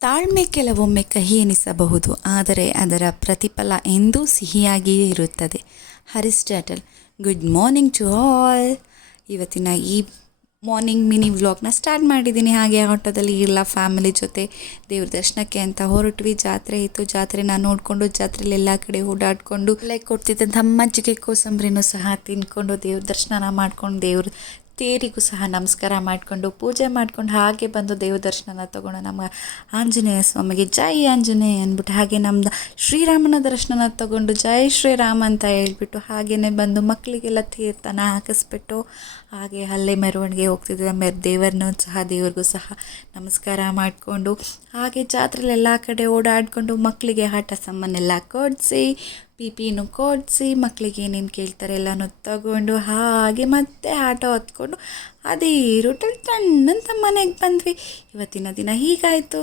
ತಾಳ್ಮೆ ಕೆಲವೊಮ್ಮೆ ಕಹಿ ಎನಿಸಬಹುದು ಆದರೆ ಅದರ ಪ್ರತಿಫಲ ಎಂದೂ ಸಿಹಿಯಾಗಿಯೇ ಇರುತ್ತದೆ. Aristotle good morning to all ಇವತ್ತಿನ ಈ ಮಾರ್ನಿಂಗ್ ಮಿನಿ ವ್ಲಾಗ್ನ ಸ್ಟಾರ್ಟ್ ಮಾಡಿದ್ದೀನಿ. ಹಾಗೆ ಆಟೋದಲ್ಲಿ ಇಲ್ಲ ಫ್ಯಾಮಿಲಿ ಜೊತೆ ದೇವ್ರ ದರ್ಶನಕ್ಕೆ ಅಂತ ಹೊರಟ್ವಿ. ಜಾತ್ರೆ ಇತ್ತು. ಜಾತ್ರೆನ ನೋಡಿಕೊಂಡು ಜಾತ್ರೆಯಲ್ಲಿ ಎಲ್ಲ ಕಡೆ ಓಡಾಡಿಕೊಂಡು, ಲೈಕ್ ಕೊಡ್ತಿದ್ದಂಥ ಮಜ್ಜಿಗೆ ಕೋಸಂಬರಿನೂ ಸಹ ತಿನ್ಕೊಂಡು ದೇವ್ರ ದರ್ಶನ ಮಾಡ್ಕೊಂಡು ದೇವ್ರ ತೇರಿಗೂ ಸಹ ನಮಸ್ಕಾರ ಮಾಡಿಕೊಂಡು ಪೂಜೆ ಮಾಡಿಕೊಂಡು ಹಾಗೆ ಬಂದು ದೇವ ದರ್ಶನ ತೊಗೊಂಡು ನಮ್ಮ ಆಂಜನೇಯ ಸ್ವಾಮಿಗೆ ಜೈ ಆಂಜನೇಯ ಅಂದ್ಬಿಟ್ಟು ಹಾಗೆ ನಮ್ದು ಶ್ರೀರಾಮನ ದರ್ಶನ ತಗೊಂಡು ಜೈ ಶ್ರೀರಾಮ ಅಂತ ಹೇಳ್ಬಿಟ್ಟು ಹಾಗೆಯೇ ಬಂದು ಮಕ್ಕಳಿಗೆಲ್ಲ ತೀರ್ಥನ ಹಾಕಿಸ್ಬಿಟ್ಟು ಹಾಗೆ ಅಲ್ಲೇ ಮೆರವಣಿಗೆ ಹೋಗ್ತಿದ್ದೆ ಮೆರ್ ದೇವರನ್ನೂ ಸಹ ದೇವರಿಗೂ ಸಹ ನಮಸ್ಕಾರ ಮಾಡಿಕೊಂಡು ಹಾಗೆ ಜಾತ್ರೆಲೆಲ್ಲ ಕಡೆ ಓಡಾಡಿಕೊಂಡು ಮಕ್ಕಳಿಗೆ ಆಟ ಸಾಮಾನೆಲ್ಲ ಕೊಡಿಸಿ ಪಿ ಪಿನೂ ಕೊಡಿಸಿ ಮಕ್ಕಳಿಗೆ ಏನೇನು ಕೇಳ್ತಾರೆ ಎಲ್ಲನೂ ತಗೊಂಡು ಹಾಗೆ ಮತ್ತೆ ಆಟೋ ಹೊತ್ಕೊಂಡು ಅದೇ ರೂಟಲ್ಲಿ ತಣ್ಣಂತ ಮನೆಗೆ ಬಂದ್ವಿ. ಇವತ್ತಿನ ದಿನ ಹೀಗಾಯಿತು.